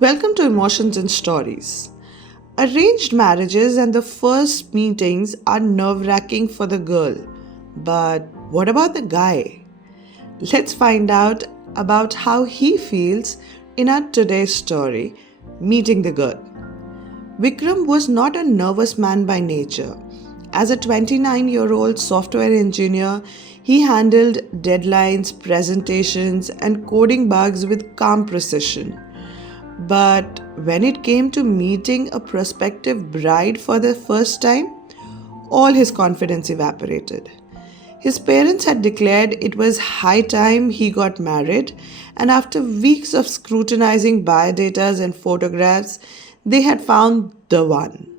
Welcome to Emotions and Stories. Arranged marriages and the first meetings are nerve wracking for the girl. But what about the guy? Let's find out about how he feels in our today's story, Meeting the Girl. Vikram was not a nervous man by nature. As a 29-year-old software engineer, he handled deadlines, presentations, and coding bugs with calm precision. But when it came to meeting a prospective bride for the first time, all his confidence evaporated. His parents had declared it was high time he got married, and after weeks of scrutinizing biodatas and photographs, they had found the one.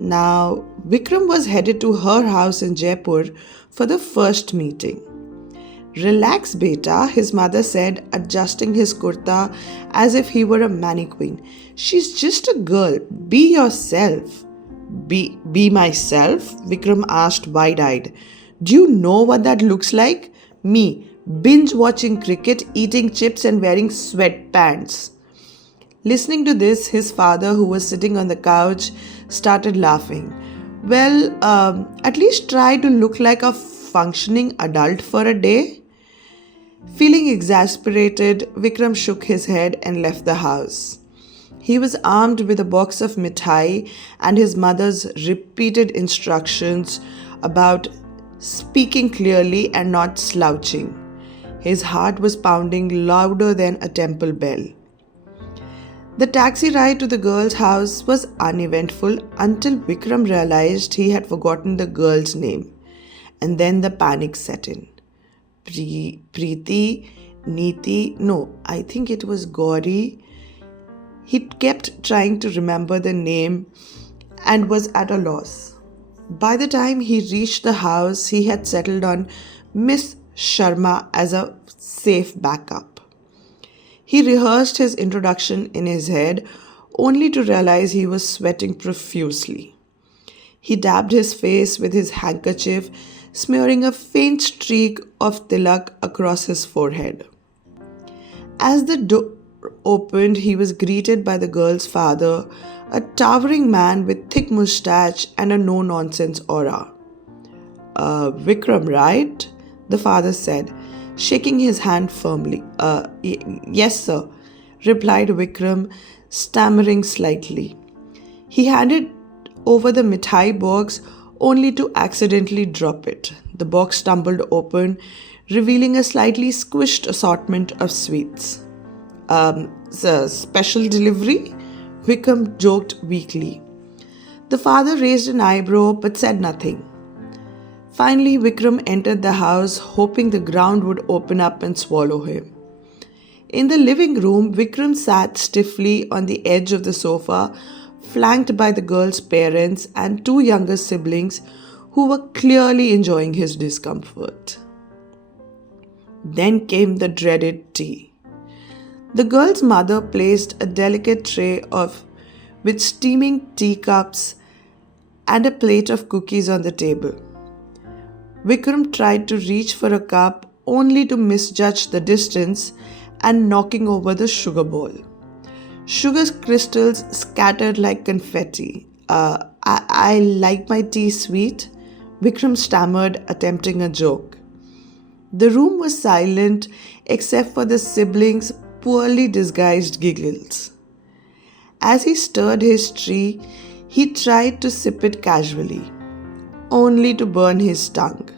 Now, Vikram was headed to her house in Jaipur for the first meeting. Relax, beta, his mother said, adjusting his kurta as if he were a mannequin. She's just a girl. Be yourself. Be myself? Vikram asked wide eyed. Do you know what that looks like? Me, binge watching cricket, eating chips, and wearing sweatpants. Listening to this, his father, who was sitting on the couch, started laughing. Well, at least try to look like a functioning adult for a day. Feeling exasperated, Vikram shook his head and left the house. He was armed with a box of mithai and his mother's repeated instructions about speaking clearly and not slouching. His heart was pounding louder than a temple bell. The taxi ride to the girl's house was uneventful until Vikram realized he had forgotten the girl's name. And then the panic set in. Preeti, Neeti, no, I think it was Gauri. He kept trying to remember the name and was at a loss. By the time he reached the house, he had settled on Miss Sharma as a safe backup. He rehearsed his introduction in his head, only to realize he was sweating profusely. He dabbed his face with his handkerchief, smearing a faint streak of tilak across his forehead. As the door opened, he was greeted by the girl's father, a towering man with thick mustache and a no-nonsense aura. Vikram, right? The father said, shaking his hand firmly. Yes, sir, replied Vikram, stammering slightly. He handed over the mithai box only to accidentally drop it. The box tumbled open, revealing a slightly squished assortment of sweets. Special delivery? Vikram joked weakly. The father raised an eyebrow but said nothing. Finally, Vikram entered the house, hoping the ground would open up and swallow him. In the living room, Vikram sat stiffly on the edge of the sofa, flanked by the girl's parents and two younger siblings who were clearly enjoying his discomfort. Then came the dreaded tea. The girl's mother placed a delicate tray with steaming teacups and a plate of cookies on the table. Vikram tried to reach for a cup only to misjudge the distance and knocking over the sugar bowl. Sugar crystals scattered like confetti. I like my tea sweet, Vikram stammered, attempting a joke. The room was silent except for the siblings' poorly disguised giggles. As he stirred his tea, he tried to sip it casually, only to burn his tongue.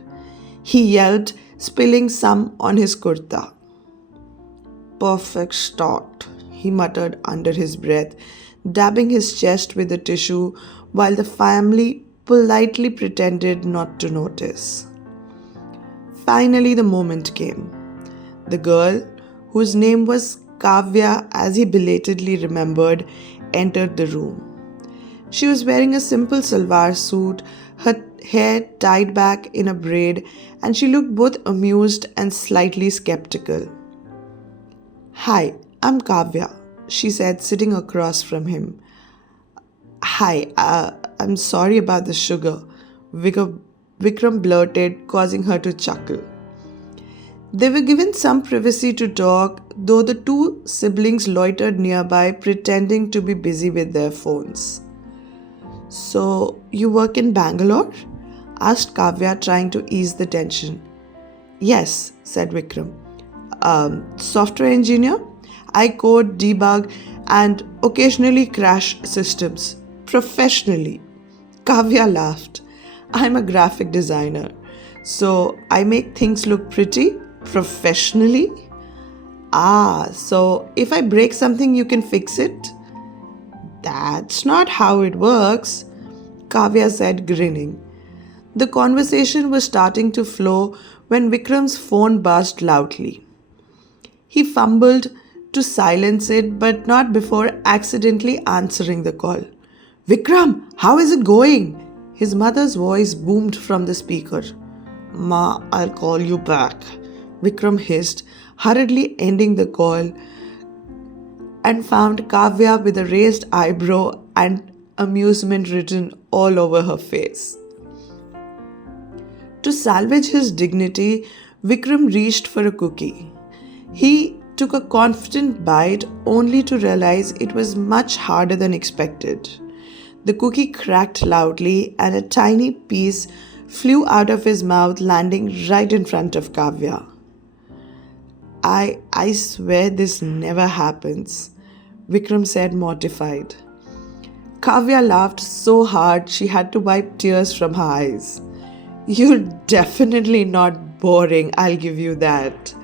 He yelped, spilling some on his kurta. Perfect start, he muttered under his breath, dabbing his chest with the tissue while the family politely pretended not to notice. Finally, the moment came. The girl, whose name was Kavya as he belatedly remembered, entered the room. She was wearing a simple salwar suit, her hair tied back in a braid, and she looked both amused and slightly skeptical. Hi, I'm Kavya, she said, sitting across from him. Hi, I'm sorry about the sugar, Vikram blurted, causing her to chuckle. They were given some privacy to talk, though the two siblings loitered nearby, pretending to be busy with their phones. So, you work in Bangalore? Asked Kavya, trying to ease the tension. Yes, said Vikram. Software engineer? I code, debug, and occasionally crash systems. Professionally. Kavya laughed. I'm a graphic designer, so I make things look pretty professionally. Ah, so if I break something, you can fix it? That's not how it works, Kavya said, grinning. The conversation was starting to flow when Vikram's phone buzzed loudly. He fumbled to silence it, but not before accidentally answering the call. Vikram, how is it going? His mother's voice boomed from the speaker. Ma, I'll call you back, Vikram hissed, hurriedly ending the call, and found Kavya with a raised eyebrow and amusement written all over her face. To salvage his dignity, Vikram reached for a cookie. He took a confident bite only to realize it was much harder than expected. The cookie cracked loudly and a tiny piece flew out of his mouth, landing right in front of Kavya. I swear this never happens, Vikram said, mortified. Kavya laughed so hard she had to wipe tears from her eyes. You're definitely not boring, I'll give you that.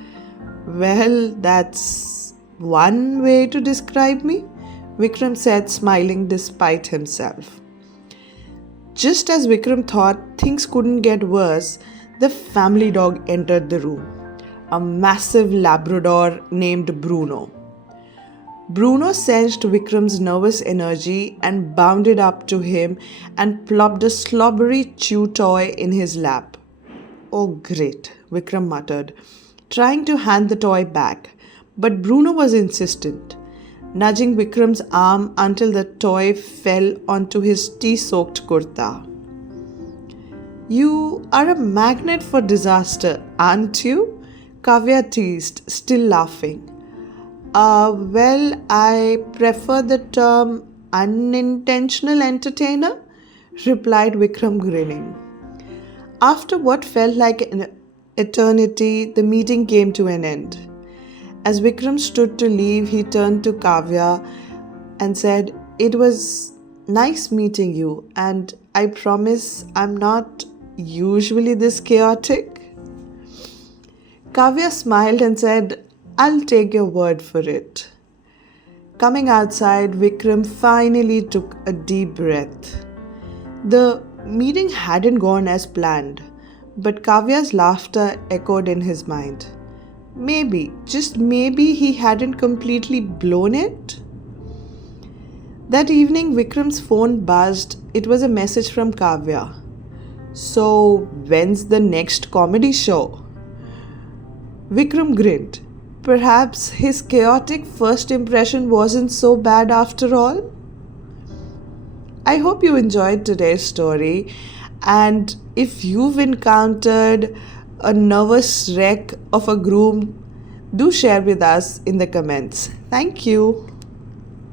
Well, that's one way to describe me, Vikram said, smiling despite himself. Just as Vikram thought things couldn't get worse, the family dog entered the room. A massive Labrador named Bruno. Bruno sensed Vikram's nervous energy and bounded up to him and plopped a slobbery chew toy in his lap. Oh great, Vikram muttered, trying to hand the toy back, but Bruno was insistent, nudging Vikram's arm until the toy fell onto his tea-soaked kurta. You are a magnet for disaster, aren't you? Kavya teased, still laughing. Well, I prefer the term unintentional entertainer, replied Vikram, grinning. After what felt like an eternity, the meeting came to an end. As Vikram stood to leave, he turned to Kavya and said, It was nice meeting you, and I promise I'm not usually this chaotic. Kavya smiled and said, I'll take your word for it. Coming outside, Vikram finally took a deep breath. The meeting hadn't gone as planned, but Kavya's laughter echoed in his mind. Maybe, just maybe, he hadn't completely blown it. That evening, Vikram's phone buzzed. It was a message from Kavya. So, when's the next comedy show? Vikram grinned. Perhaps his chaotic first impression wasn't so bad after all. I hope you enjoyed today's story, and if you've encountered a nervous wreck of a groom, do share with us in the comments. Thank you.